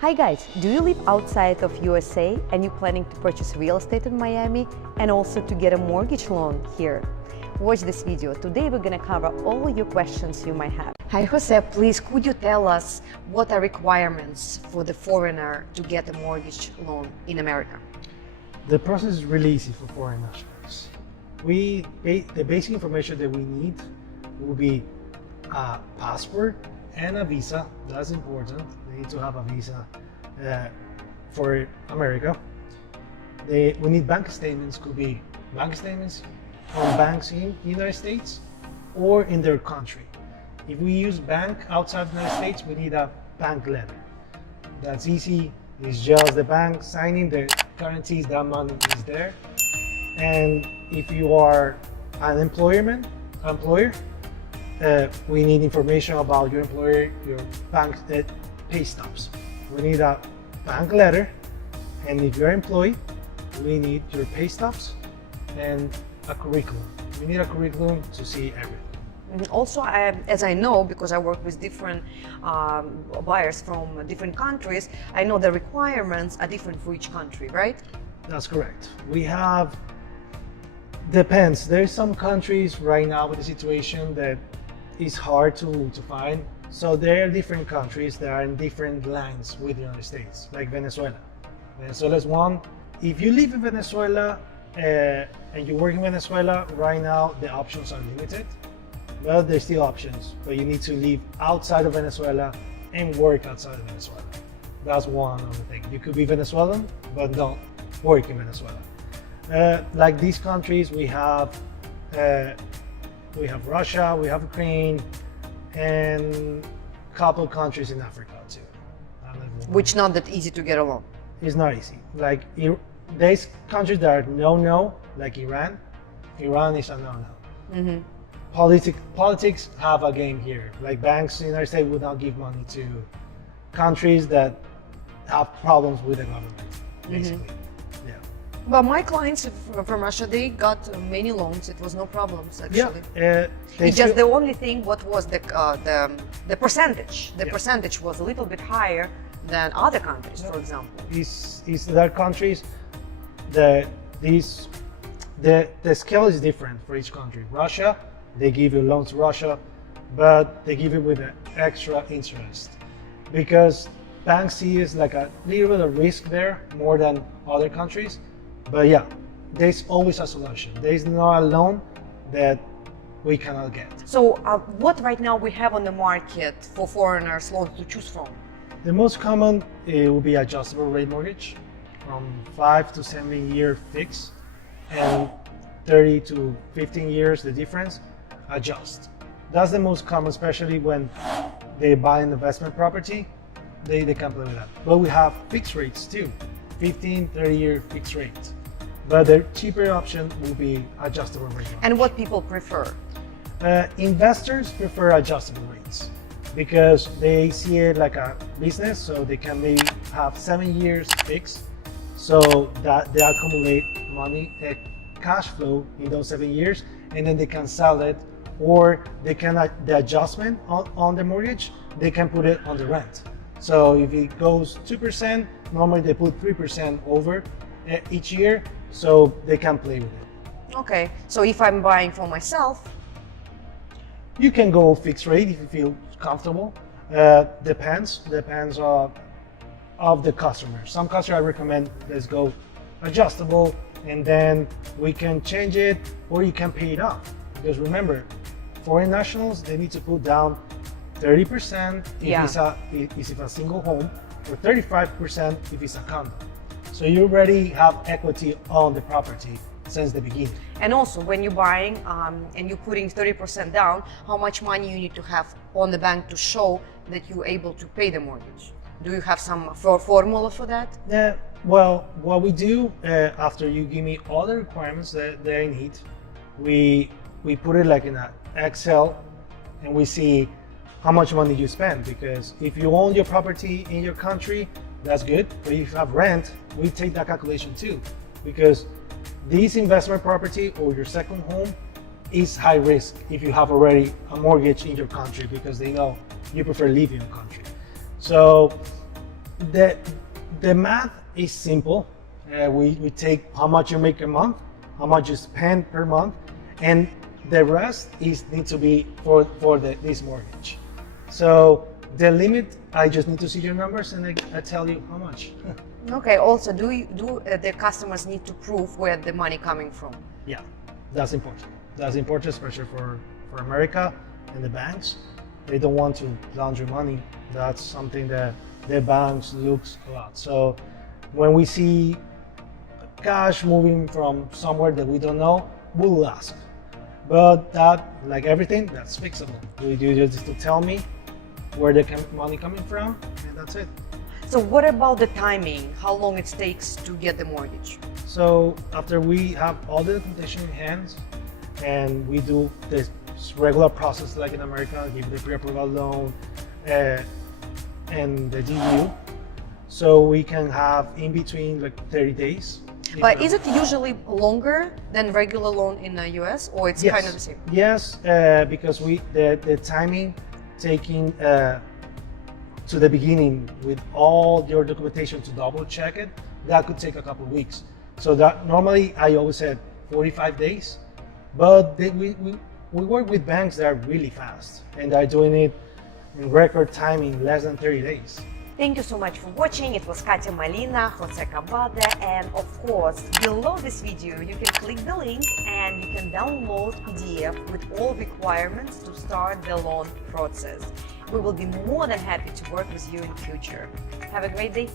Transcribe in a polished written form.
Hi guys, do you live outside of USA and you're planning to purchase real estate in Miami and also to get a mortgage loan here? Watch this video. Today we're going to cover all your questions you might have. Hi Jose, please could you tell us what are requirements for the foreigner to get a mortgage loan in America? The process is really easy for foreign nationals. The basic information that we need will be a passport and a visa. That's important. They need to have a visa for America. We need bank statements. Could be bank statements from banks in the United States or in their country. If we use bank outside the United States, we need a bank letter. That's easy. It's just the bank signing that guarantees that money is there. And if you are an employer, we need information about your employer, your bank pay stubs. We need a bank letter, and if you're employed, we need your pay stubs and a curriculum. We need a curriculum to see everything. And also, as I know, because I work with different buyers from different countries, I know the requirements are different for each country, right? That's correct. We have, depends. There's some countries right now with the situation that is hard to find. So there are different countries that are in different lines with the United States, like Venezuela. Venezuela is one. If you live in Venezuela and you work in Venezuela, right now the options are limited. Well, there's still options, but you need to live outside of Venezuela and work outside of Venezuela. That's one of the things. You could be Venezuelan, but don't work in Venezuela. Like these countries, we have Russia, we have Ukraine, and a couple of countries in Africa too. Which not that easy to get a loan. It's not easy. Like there's countries that are no, like Iran. Iran is a no-no. Mm-hmm. Politics have a game here. Like banks in the United States would not give money to countries that have problems with the government, basically. Mm-hmm. Yeah. But my clients from Russia, they got many loans. It was no problems actually. Yeah. It's just the only thing. What was the percentage? The Yeah. percentage was a little bit higher than other countries, for example. Is there countries the scale is different for each country. Russia, they give you loans to Russia, but they give it with an extra interest because banks see it as like a little bit of risk there more than other countries. But yeah, there's always a solution. There's not a loan that we cannot get. So what right now we have on the market for foreigners loans to choose from? The most common will be adjustable rate mortgage from 5 to 7 year fix and 30 to 15 years, the difference, adjust. That's the most common, especially when they buy an investment property, they can play with that. But we have fixed rates too, 15, 30 year fixed rates. But the cheaper option will be adjustable rate. And what people prefer? Investors prefer adjustable rates because they see it like a business, so they can maybe have 7 years fixed, so that they accumulate money, cash flow in those 7 years, and then they can sell it, or they can the adjustment on the mortgage, they can put it on the rent. So if it goes 2%, normally they put 3% over each year, so they can play with it. Okay, so if I'm buying for myself, you can go fixed rate if you feel comfortable. Depends of the customer. Some customer I recommend let's go adjustable, and then we can change it, or you can pay it off. Because remember, foreign nationals, they need to put down 30% if it's a single home, or 35% if it's a condo. So you already have equity on the property since the beginning. And also when you're buying and you're putting 30% down, how much money you need to have on the bank to show that you're able to pay the mortgage? Do you have some formula for that? Yeah, well, what we do after you give me all the requirements that I need, we put it like in an Excel, and we see how much money you spend. Because if you own your property in your country, that's good. But if you have rent, we take that calculation too, because this investment property or your second home is high risk if you have already a mortgage in your country, because they know you prefer leaving your country. So the the math is simple. We take how much you make a month, how much you spend per month, and the rest needs to be for this mortgage. So the limit, I just need to see your numbers and I tell you how much. Okay. Also, do the customers need to prove where the money coming from? Yeah, that's important. That's important, especially for America and the banks. They don't want to launder money. That's something that the banks looks a lot. So when we see cash moving from somewhere that we don't know, we'll ask. But that, like everything, that's fixable. You just to tell me where the money coming from, and that's it. So what about the timing? How long it takes to get the mortgage? So after we have all the documentation in hand, and we do this regular process like in America, give the pre-approval loan and the DU, so we can have in between like 30 days. But is it usually longer than regular loan in the US, or it's kind of the same? Yes, because the timing taking to the beginning with all your documentation to double check it, that could take a couple of weeks. So that normally I always said 45 days, but we work with banks that are really fast and are doing it in record time in less than 30 days. Thank you so much for watching. It was Katya Molina, Jose Cabada, and of course, below this video, you can click the link and you can download PDF with all requirements to start the loan process. We will be more than happy to work with you in future. Have a great day.